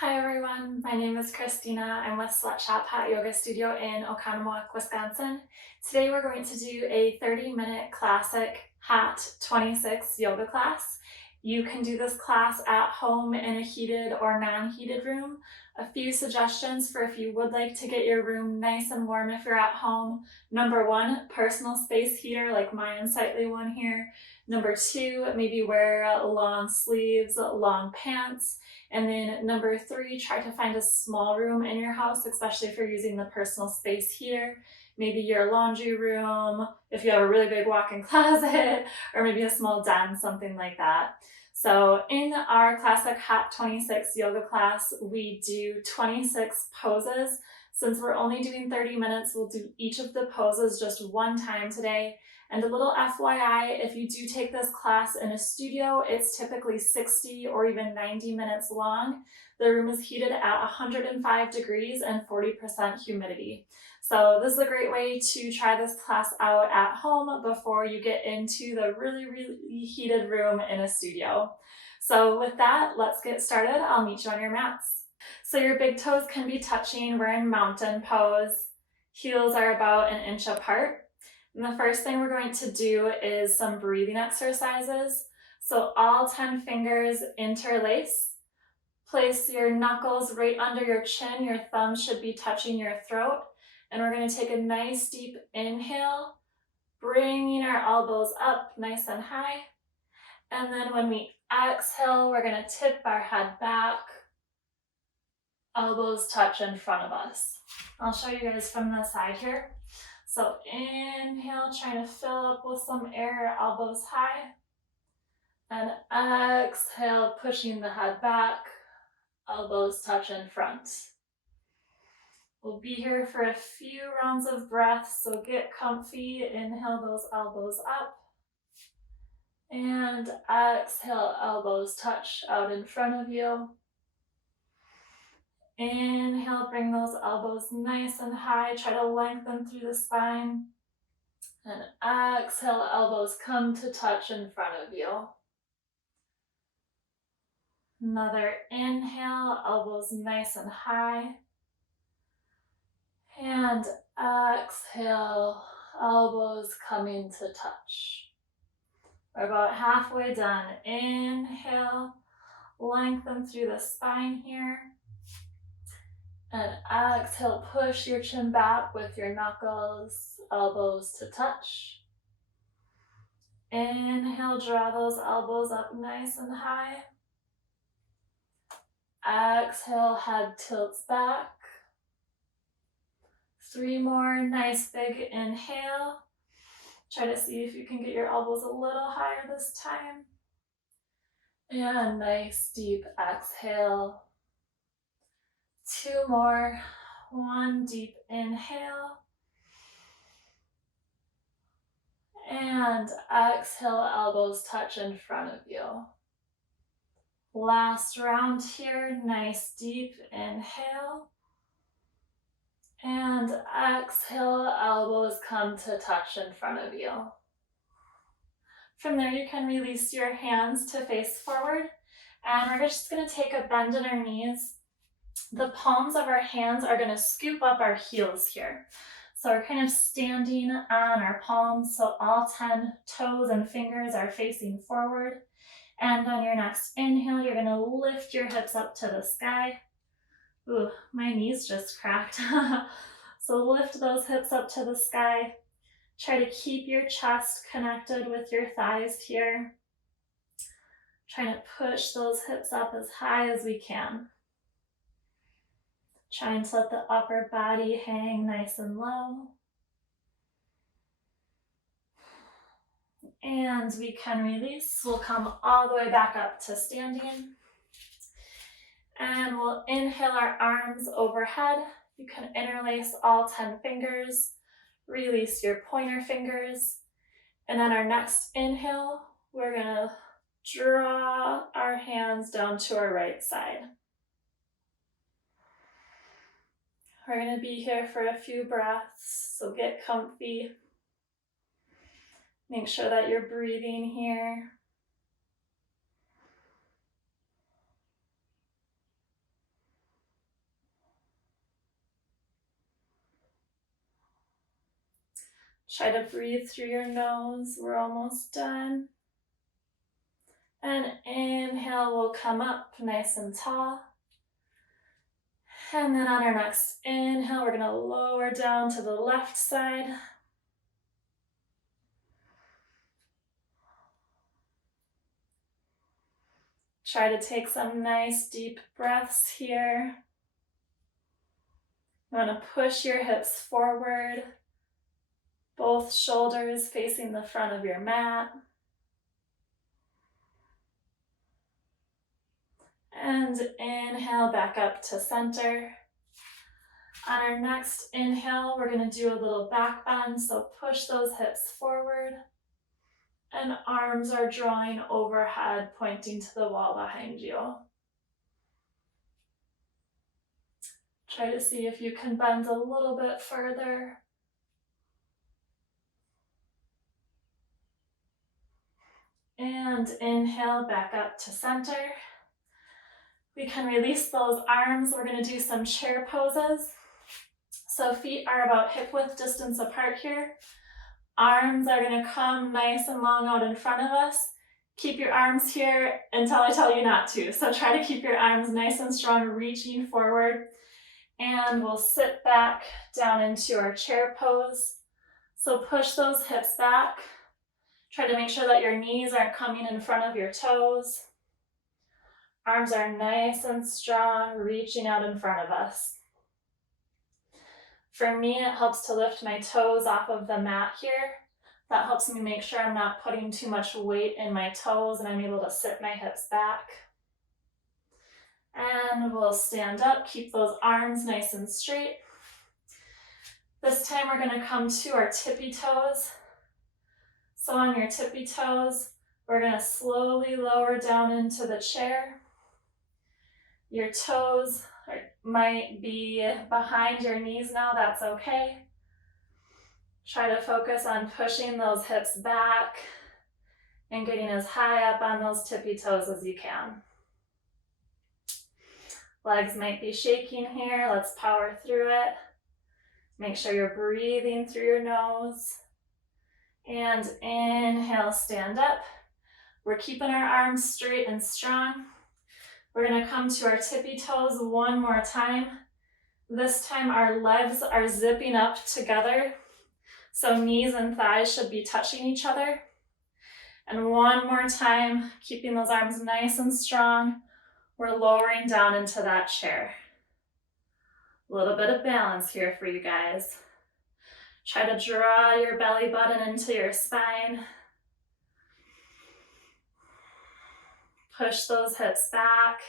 Hi everyone, my name is Christina. I'm with Sweatshop Hot Yoga Studio in Oconomowoc, Wisconsin. Today we're going to do a 30-minute classic Hot 26 yoga class. You can do this class at home in a heated or non-heated room. A few suggestions for if you would like to get your room nice and warm if you're at home. Number one, personal space heater like my Unsightly one here. Number two, maybe wear long sleeves, long pants. And then number three, try to find a small room in your house, especially if you're using the personal space heater. Maybe your laundry room, if you have a really big walk-in closet, or maybe a small den, something like that. So in our classic Hot 26 yoga class, we do 26 poses. Since we're only doing 30 minutes, we'll do each of the poses just one time today. And a little FYI, if you do take this class in a studio, it's typically 60 or even 90 minutes long. The room is heated at 105 degrees and 40% humidity. So this is a great way to try this class out at home before you get into the really heated room in a studio. So with that, let's get started. I'll meet you on your mats. So your big toes can be touching. We're in mountain pose. Heels are about an inch apart. And the first thing we're going to do is some breathing exercises. So all 10 fingers interlace. Place your knuckles right under your chin. Your thumbs should be touching your throat. And we're going to take a nice deep inhale, bringing our elbows up nice and high. And then when we exhale, we're going to tip our head back. Elbows touch in front of us. I'll show you guys from the side here. So inhale, trying to fill up with some air, elbows high. And exhale, pushing the head back, elbows touch in front. We'll be here for a few rounds of breath, so get comfy. Inhale those elbows up. And exhale, elbows touch out in front of you. Inhale, bring those elbows nice and high. Try to lengthen through the spine. And exhale, elbows come to touch in front of you. Another inhale, elbows nice and high. And exhale, elbows coming to touch. We're about halfway done. Inhale, lengthen through the spine here. And exhale, push your chin back with your knuckles, elbows to touch. Inhale, draw those elbows up nice and high. Exhale, head tilts back. 3 more, nice big inhale. Try to see if you can get your elbows a little higher this time. And nice deep exhale. 2 more, 1 deep inhale. And exhale, elbows touch in front of you. Last round here, nice deep inhale. And exhale, elbows come to touch in front of you. From there, you can release your hands to face forward. And we're just going to take a bend in our knees. The palms of our hands are going to scoop up our heels here. So we're kind of standing on our palms, so all 10 toes and fingers are facing forward. And on your next inhale, you're going to lift your hips up to the sky. Ooh, my knees just cracked. So lift those hips up to the sky. Try to keep your chest connected with your thighs here. Trying to push those hips up as high as we can. Trying to let the upper body hang nice and low. And we can release. We'll come all the way back up to standing. And we'll inhale our arms overhead. You can interlace all 10 fingers. Release your pointer fingers. And on our next inhale, we're going to draw our hands down to our right side. We're going to be here for a few breaths, so get comfy. Make sure that you're breathing here. Try to breathe through your nose. We're almost done. And inhale, we'll come up nice and tall. And then on our next inhale, we're going to lower down to the left side. Try to take some nice deep breaths here. You want to push your hips forward, both shoulders facing the front of your mat. And inhale back up to center. On our next inhale, we're going to do a little back bend, so push those hips forward. And arms are drawing overhead, pointing to the wall behind you. Try to see if you can bend a little bit further. And inhale back up to center. We can release those arms. We're going to do some chair poses. So feet are about hip width distance apart here. Arms are going to come nice and long out in front of us. Keep your arms here until I tell you not to. So try to keep your arms nice and strong, reaching forward. And we'll sit back down into our chair pose. So push those hips back. Try to make sure that your knees aren't coming in front of your toes. Arms are nice and strong, reaching out in front of us. For me, it helps to lift my toes off of the mat here. That helps me make sure I'm not putting too much weight in my toes and I'm able to sit my hips back. And we'll stand up, keep those arms nice and straight. This time we're going to come to our tippy toes. So on your tippy toes, we're going to slowly lower down into the chair. Your toes might be behind your knees now, that's okay. Try to focus on pushing those hips back and getting as high up on those tippy toes as you can. Legs might be shaking here, let's power through it. Make sure you're breathing through your nose. And inhale, stand up. We're keeping our arms straight and strong. We're going to come to our tippy toes one more time. This time our legs are zipping up together. So knees and thighs should be touching each other. And one more time, keeping those arms nice and strong. We're lowering down into that chair. A little bit of balance here for you guys. Try to draw your belly button into your spine. Push those hips back.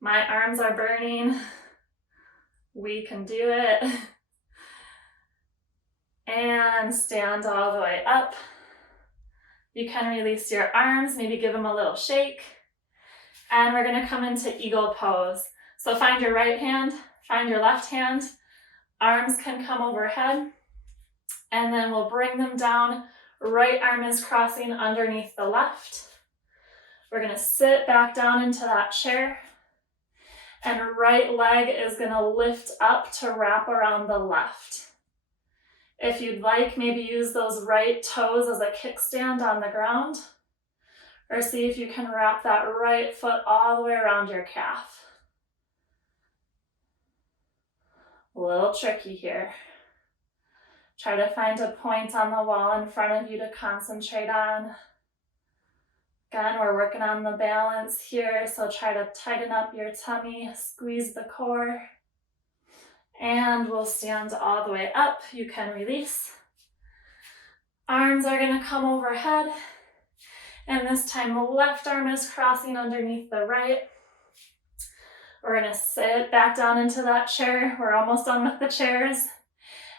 My arms are burning. We can do it. And stand all the way up. You can release your arms, maybe give them a little shake. And we're going to come into eagle pose. So find your right hand, find your left hand. Arms can come overhead. And then we'll bring them down. Right arm is crossing underneath the left. We're going to sit back down into that chair. And right leg is going to lift up to wrap around the left. If you'd like, maybe use those right toes as a kickstand on the ground. Or see if you can wrap that right foot all the way around your calf. A little tricky here. Try to find a point on the wall in front of you to concentrate on. Again, we're working on the balance here, so try to tighten up your tummy, squeeze the core. And we'll stand all the way up. You can release. Arms are going to come overhead. And this time the left arm is crossing underneath the right. We're going to sit back down into that chair. We're almost done with the chairs.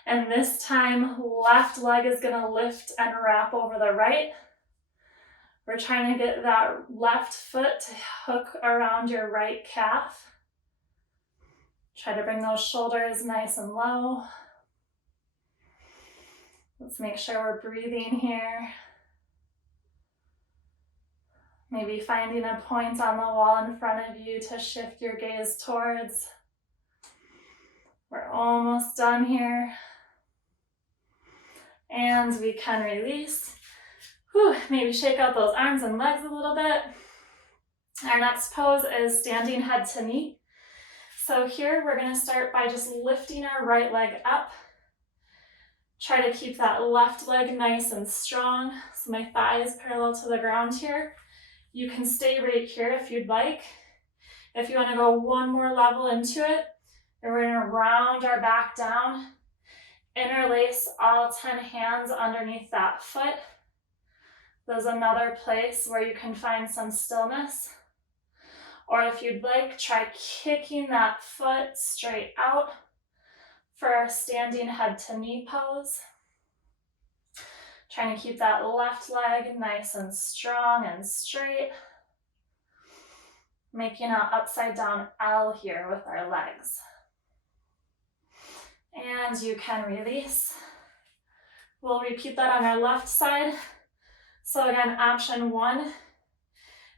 And this time, left leg is going to lift and wrap over the right. We're trying to get that left foot to hook around your right calf. Try to bring those shoulders nice and low. Let's make sure we're breathing here. Maybe finding a point on the wall in front of you to shift your gaze towards. We're almost done here. And we can release. Whew, maybe shake out those arms and legs a little bit. Our next pose is standing head to knee. So here we're going to start by just lifting our right leg up. Try to keep that left leg nice and strong. So my thigh is parallel to the ground here. You can stay right here if you'd like. If you want to go one more level into it, we're going to round our back down. Interlace all 10 hands underneath that foot. There's another place where you can find some stillness. Or if you'd like, try kicking that foot straight out for our standing head to knee pose. Trying to keep that left leg nice and strong and straight. Making an upside down L here with our legs. And you can release. We'll repeat that on our left side. So again, option 1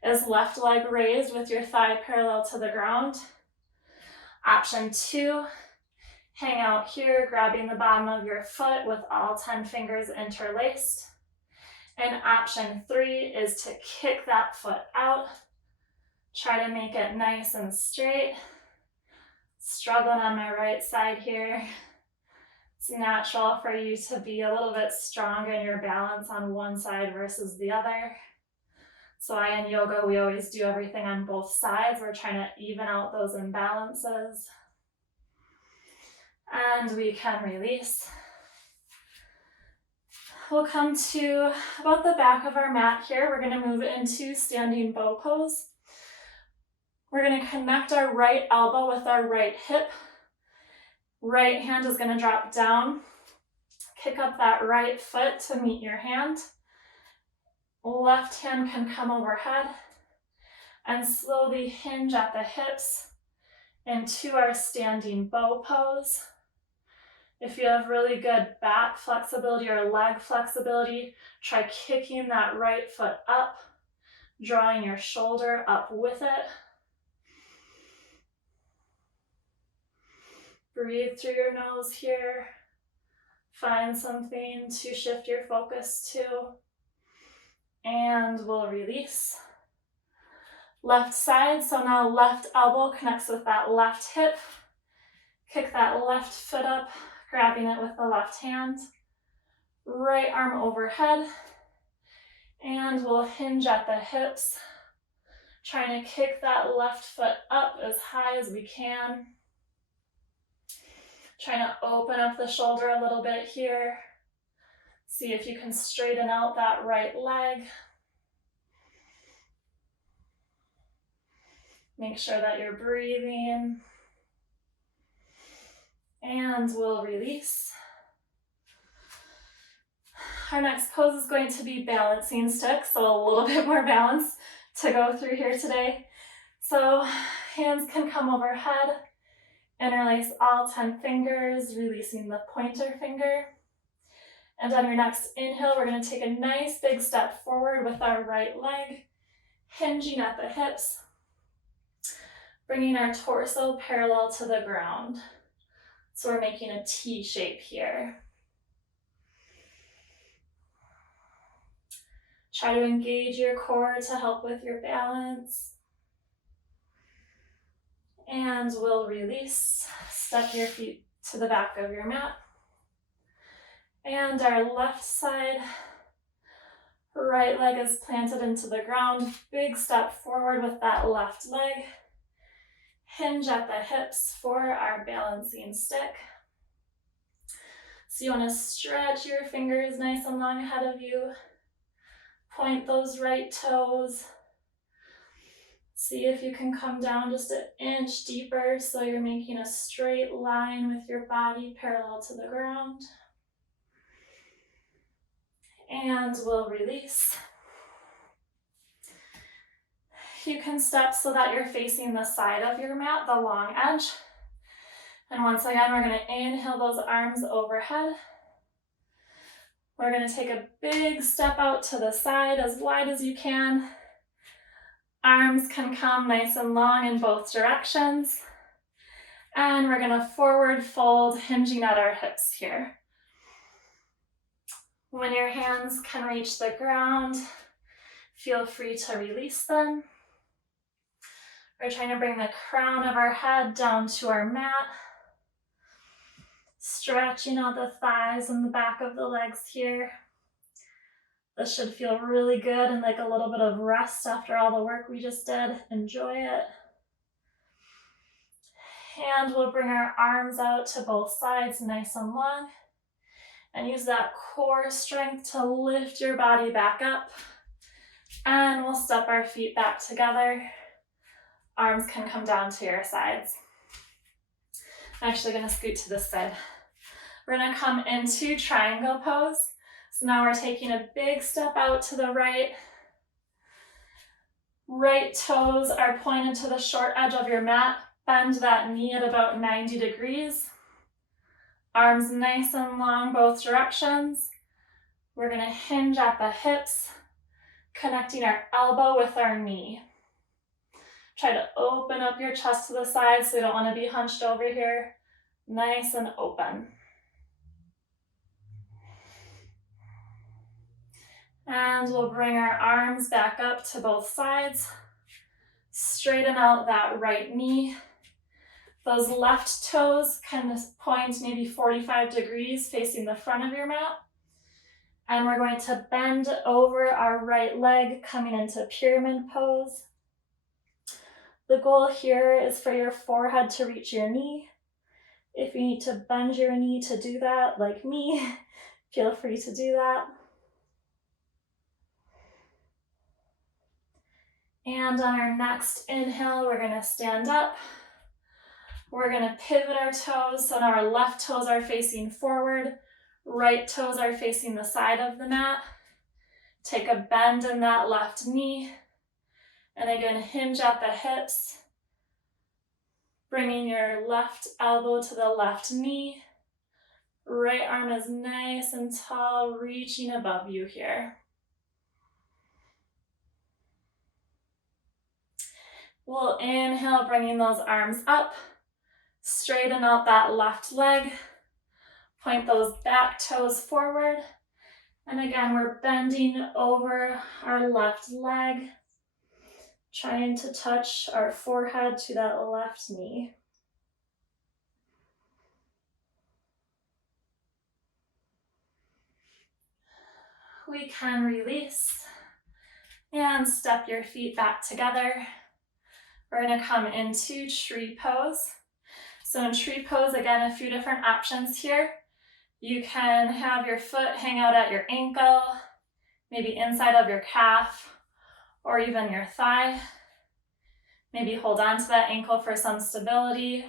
is left leg raised with your thigh parallel to the ground. Option 2, hang out here, grabbing the bottom of your foot with all 10 fingers interlaced. And option 3 is to kick that foot out. Try to make it nice and straight. Struggling on my right side here. It's natural for you to be a little bit stronger in your balance on one side versus the other. So in yoga, we always do everything on both sides. We're trying to even out those imbalances. And we can release. We'll come to about the back of our mat here. We're going to move into standing bow pose. We're going to connect our right elbow with our right hip. Right hand is going to drop down. Kick up that right foot to meet your hand. Left hand can come overhead. And slowly hinge at the hips into our standing bow pose. If you have really good back flexibility or leg flexibility, try kicking that right foot up, drawing your shoulder up with it. Breathe through your nose here. Find something to shift your focus to. And we'll release. Left side, so now left elbow connects with that left hip. Kick that left foot up, grabbing it with the left hand. Right arm overhead. And we'll hinge at the hips. Trying to kick that left foot up as high as we can. Trying to open up the shoulder a little bit here. See if you can straighten out that right leg. Make sure that you're breathing. And we'll release. Our next pose is going to be balancing stick, so a little bit more balance to go through here today. So hands can come overhead. Interlace all 10 fingers, releasing the pointer finger. And on your next inhale, we're going to take a nice big step forward with our right leg, hinging at the hips, bringing our torso parallel to the ground. So we're making a T shape here. Try to engage your core to help with your balance. And we'll release. Step your feet to the back of your mat. And our left side, right leg is planted into the ground. Big step forward with that left leg. Hinge at the hips for our balancing stick. So you want to stretch your fingers nice and long ahead of you. Point those right toes. See if you can come down just an inch deeper so you're making a straight line with your body parallel to the ground. And we'll release. You can step so that you're facing the side of your mat, the long edge. And once again, we're going to inhale those arms overhead. We're going to take a big step out to the side as wide as you can. Arms can come nice and long in both directions. And we're going to forward fold, hinging at our hips here. When your hands can reach the ground, feel free to release them. We're trying to bring the crown of our head down to our mat, stretching out the thighs and the back of the legs here. This should feel really good and like a little bit of rest after all the work we just did. Enjoy it. And we'll bring our arms out to both sides nice and long and use that core strength to lift your body back up. And we'll step our feet back together. Arms can come down to your sides. I'm actually going to scoot to this side. We're going to come into triangle pose. So now we're taking a big step out to the right. Right toes are pointed to the short edge of your mat. Bend that knee at about 90 degrees. Arms nice and long both directions. We're going to hinge at the hips, connecting our elbow with our knee. Try to open up your chest to the side so you don't want to be hunched over here. Nice and open. And we'll bring our arms back up to both sides. Straighten out that right knee. Those left toes can point maybe 45 degrees facing the front of your mat. And we're going to bend over our right leg, coming into pyramid pose. The goal here is for your forehead to reach your knee. If you need to bend your knee to do that, like me, feel free to do that. And on our next inhale, we're going to stand up. We're going to pivot our toes, so now our left toes are facing forward, right toes are facing the side of the mat. Take a bend in that left knee, and again, hinge at the hips, bringing your left elbow to the left knee. Right arm is nice and tall, reaching above you here. We'll inhale, bringing those arms up. Straighten out that left leg. Point those back toes forward. And again, we're bending over our left leg, trying to touch our forehead to that left knee. We can release and step your feet back together. We're going to come into tree pose. So in tree pose, again, a few different options here. You can have your foot hang out at your ankle, maybe inside of your calf, or even your thigh. Maybe hold on to that ankle for some stability,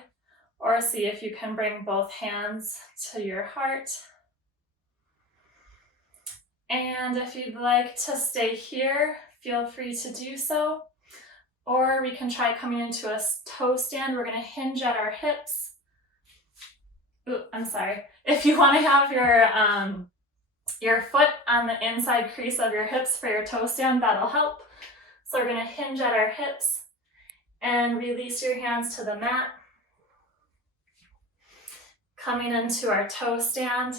or see if you can bring both hands to your heart. And if you'd like to stay here, feel free to do so. Or we can try coming into a toe stand. We're going to hinge at our hips. Ooh, I'm sorry. If you want to have your foot on the inside crease of your hips for your toe stand, that'll help. So we're going to hinge at our hips and release your hands to the mat. Coming into our toe stand.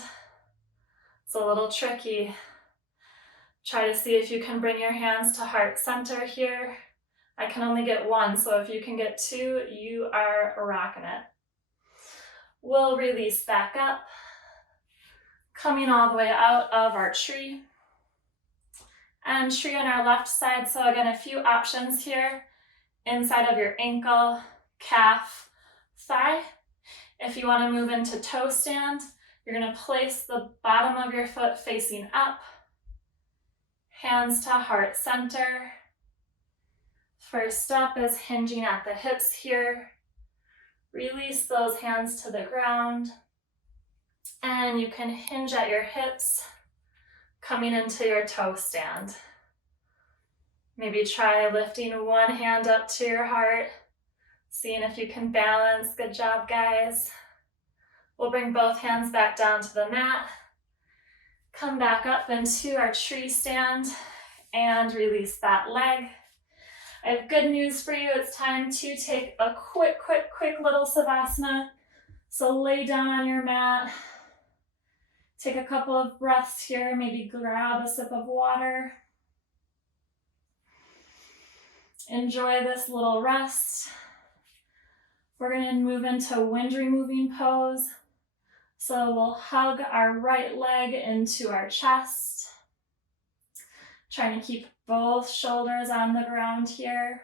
It's a little tricky. Try to see if you can bring your hands to heart center here. I can only get one, so if you can get two, you are rocking it. We'll release back up, coming all the way out of our tree. And tree on our left side, so again, a few options here. Inside of your ankle, calf, thigh. If you want to move into toe stand, you're going to place the bottom of your foot facing up, hands to heart center. First step is hinging at the hips here. Release those hands to the ground. And you can hinge at your hips, coming into your toe stand. Maybe try lifting one hand up to your heart, seeing if you can balance. Good job, guys. We'll bring both hands back down to the mat. Come back up into our tree stand and release that leg. I have good news for you. It's time to take a quick little Savasana. So lay down on your mat. Take a couple of breaths here, maybe grab a sip of water. Enjoy this little rest. We're going to move into Wintry moving pose. So we'll hug our right leg into our chest. Trying to keep both shoulders on the ground here.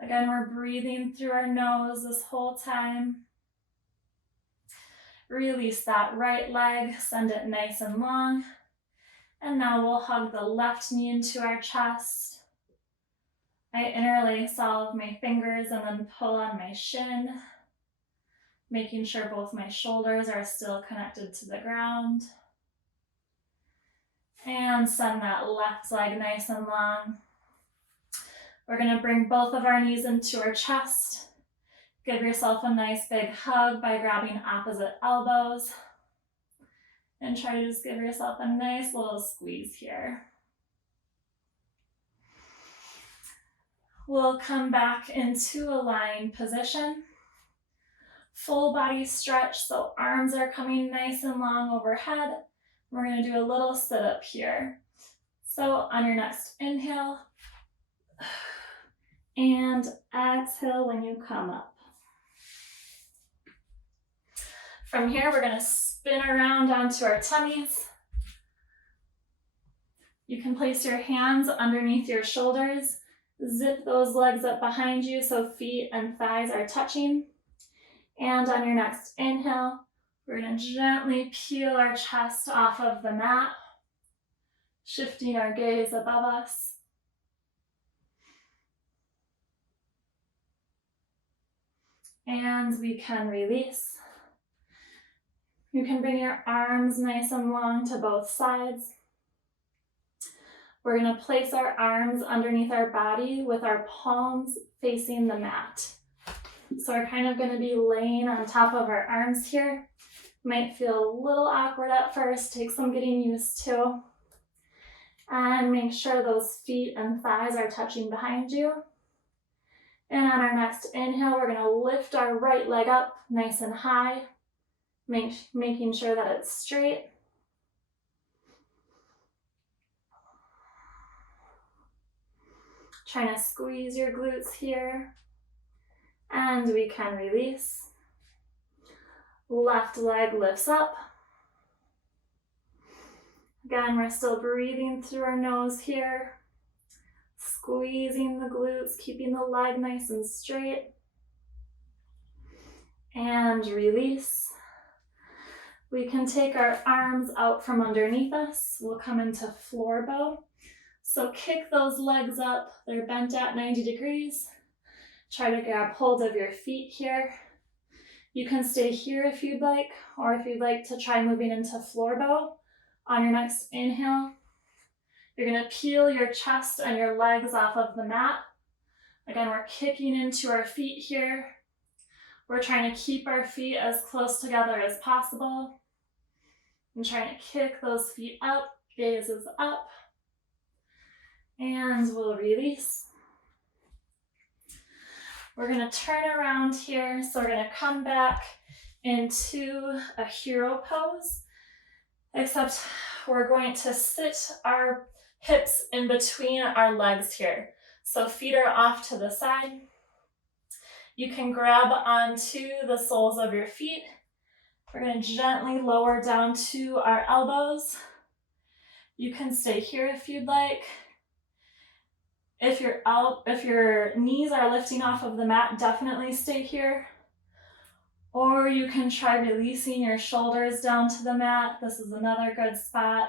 Again, we're breathing through our nose this whole time. Release that right leg, send it nice and long. And now we'll hug the left knee into our chest. I interlace all of my fingers and then pull on my shin, making sure both my shoulders are still connected to the ground. And send that left leg nice and long. We're going to bring both of our knees into our chest. Give yourself a nice big hug by grabbing opposite elbows. And try to just give yourself a nice little squeeze here. We'll come back into a lying position. Full body stretch, so arms are coming nice and long overhead. We're going to do a little sit up here. So on your next inhale, and exhale when you come up. From here, we're going to spin around onto our tummies. You can place your hands underneath your shoulders. Zip those legs up behind you so feet and thighs are touching. And on your next inhale, we're going to gently peel our chest off of the mat, shifting our gaze above us. And we can release. You can bring your arms nice and long to both sides. We're going to place our arms underneath our body with our palms facing the mat. So we're kind of going to be laying on top of our arms here. Might feel a little awkward at first, take some getting used to. And make sure those feet and thighs are touching behind you. And on our next inhale, we're going to lift our right leg up nice and high, making sure that it's straight. Trying to squeeze your glutes here. And we can release. Left leg lifts up. Again, we're still breathing through our nose here. Squeezing the glutes, keeping the leg nice and straight. And release. We can take our arms out from underneath us. We'll come into floor bow. So kick those legs up. They're bent at 90 degrees. Try to grab hold of your feet here. You can stay here if you'd like, or if you'd like to try moving into floor bow. On your next inhale, you're going to peel your chest and your legs off of the mat. Again, we're kicking into our feet here. We're trying to keep our feet as close together as possible. And trying to kick those feet up, gaze is up. And we'll release. We're going to turn around here. So we're going to come back into a hero pose, except we're going to sit our hips in between our legs here. So feet are off to the side. You can grab onto the soles of your feet. We're going to gently lower down to our elbows. You can stay here if you'd like. If your knees are lifting off of the mat, definitely stay here. Or you can try releasing your shoulders down to the mat. This is another good spot.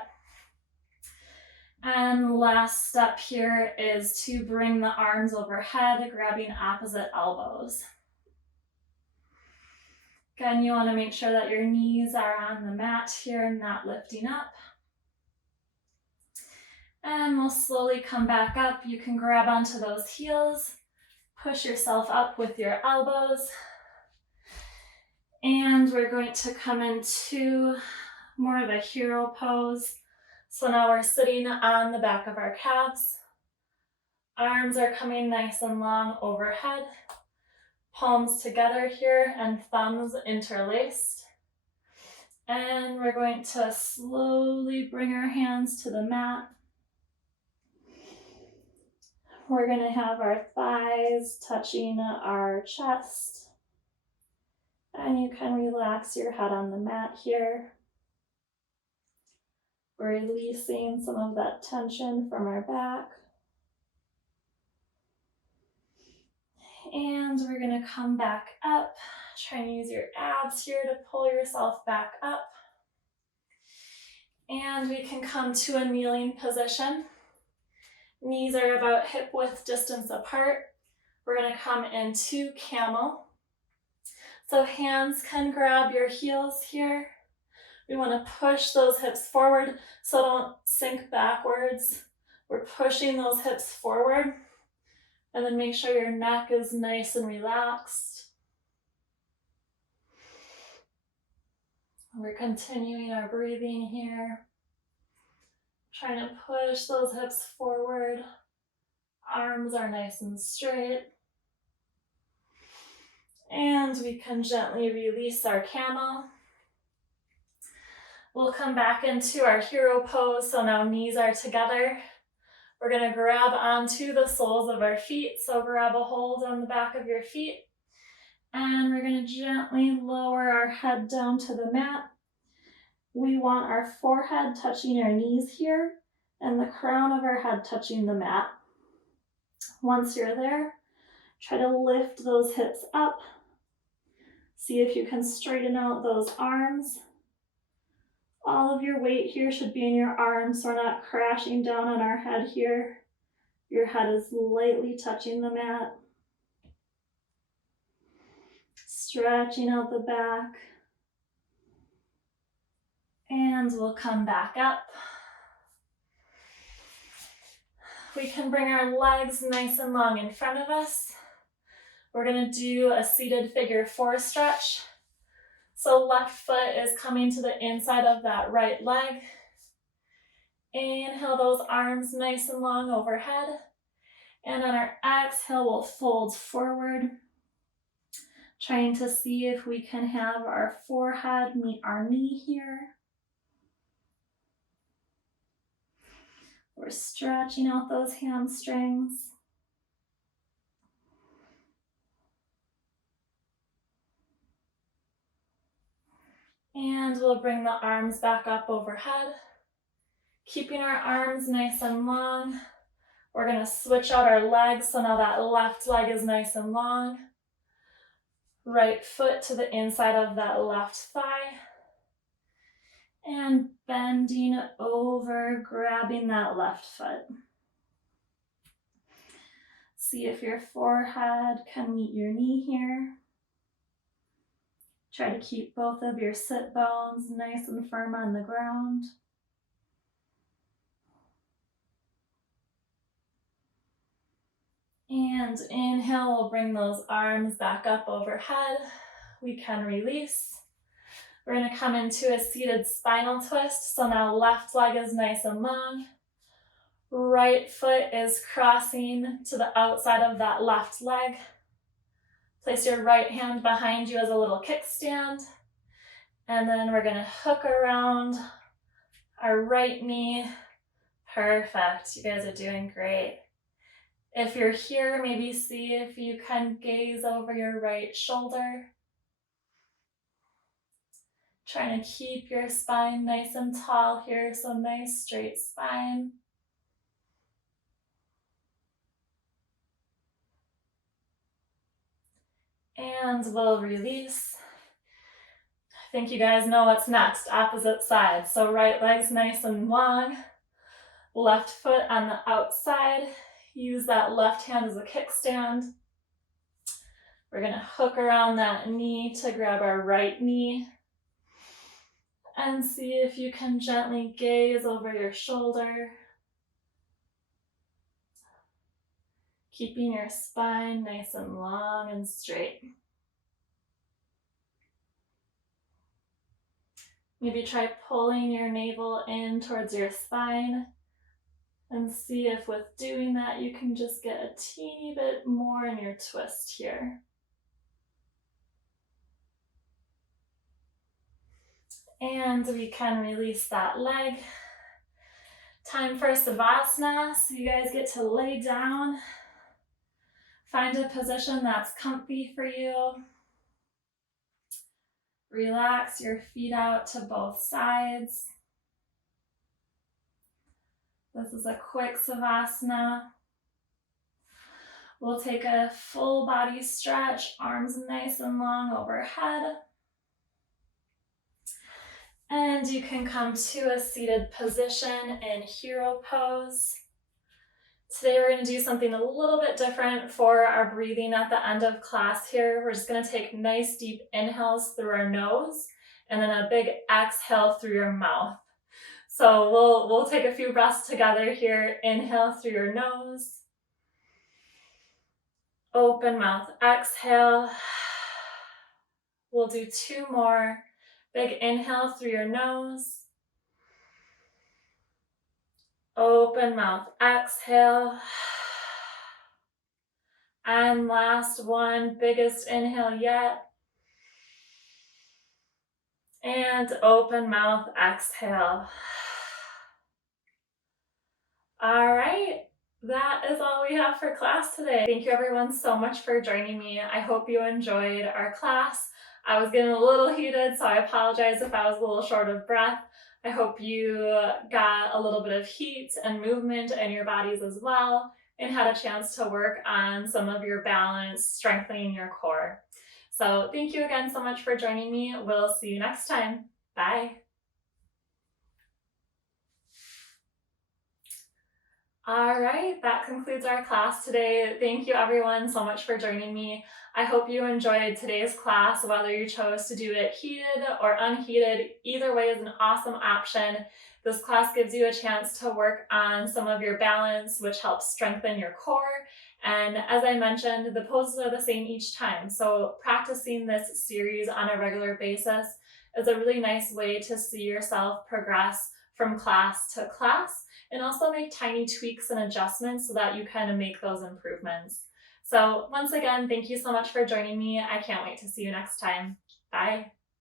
And last step here is to bring the arms overhead, grabbing opposite elbows. Again, you want to make sure that your knees are on the mat here, not lifting up. And we'll slowly come back up. You can grab onto those heels, push yourself up with your elbows. And we're going to come into more of a hero pose. So now we're sitting on the back of our calves. Arms are coming nice and long overhead. Palms together here and thumbs interlaced. And we're going to slowly bring our hands to the mat. We're going to have our thighs touching our chest. And you can relax your head on the mat here, releasing some of that tension from our back. And we're going to come back up. Try and use your abs here to pull yourself back up. And we can come to a kneeling position. Knees are about hip width distance apart. We're going to come into camel. So hands can grab your heels here. We want to push those hips forward so don't sink backwards. We're pushing those hips forward. And then make sure your neck is nice and relaxed. We're continuing our breathing here. Trying to push those hips forward. Arms are nice and straight. And we can gently release our camel. We'll come back into our hero pose. So now knees are together. We're going to grab onto the soles of our feet. So grab a hold on the back of your feet. And we're going to gently lower our head down to the mat. We want our forehead touching our knees here and the crown of our head touching the mat. Once you're there, try to lift those hips up. See if you can straighten out those arms. All of your weight here should be in your arms, so we're not crashing down on our head here. Your head is lightly touching the mat. Stretching out the back. And we'll come back up. We can bring our legs nice and long in front of us. We're going to do a seated figure 4 stretch. So left foot is coming to the inside of that right leg. Inhale those arms nice and long overhead. And on our exhale, we'll fold forward. Trying to see if we can have our forehead meet our knee here. We're stretching out those hamstrings. And we'll bring the arms back up overhead. Keeping our arms nice and long. We're going to switch out our legs, so now that left leg is nice and long. Right foot to the inside of that left thigh. And bending over, grabbing that left foot. See if your forehead can meet your knee here. Try to keep both of your sit bones nice and firm on the ground. And inhale, we'll bring those arms back up overhead. We can release. We're going to come into a seated spinal twist. So now left leg is nice and long. Right foot is crossing to the outside of that left leg. Place your right hand behind you as a little kickstand. And then we're going to hook around our right knee. Perfect. You guys are doing great. If you're here, maybe see if you can gaze over your right shoulder. Trying to keep your spine nice and tall here, so nice straight spine. And we'll release. I think you guys know what's next, opposite side. So right leg's nice and long, left foot on the outside. Use that left hand as a kickstand. We're going to hook around that knee to grab our right knee. And see if you can gently gaze over your shoulder. Keeping your spine nice and long and straight. Maybe try pulling your navel in towards your spine. And see if with doing that you can just get a teeny bit more in your twist here. And we can release that leg. Time for Savasana, so you guys get to lay down. Find a position that's comfy for you. Relax your feet out to both sides. This is a quick Savasana. We'll take a full body stretch, arms nice and long overhead. And you can come to a seated position in hero pose. Today we're going to do something a little bit different for our breathing at the end of class here. We're just going to take nice deep inhales through our nose and then a big exhale through your mouth. So we'll take a few breaths together here. Inhale through your nose. Open mouth, exhale. We'll do 2 more. Big inhale through your nose. Open mouth, exhale. And last one, biggest inhale yet. And open mouth, exhale. All right, that is all we have for class today. Thank you everyone so much for joining me. I hope you enjoyed our class. I was getting a little heated, so I apologize if I was a little short of breath. I hope you got a little bit of heat and movement in your bodies as well, and had a chance to work on some of your balance, strengthening your core. So thank you again so much for joining me. We'll see you next time. Bye. All right, that concludes our class today. Thank you everyone so much for joining me. I hope you enjoyed today's class, whether you chose to do it heated or unheated. Either way is an awesome option. This class gives you a chance to work on some of your balance, which helps strengthen your core. And as I mentioned, the poses are the same each time. So practicing this series on a regular basis is a really nice way to see yourself progress from class to class, and also make tiny tweaks and adjustments so that you kind of make those improvements. So once again, thank you so much for joining me. I can't wait to see you next time. Bye.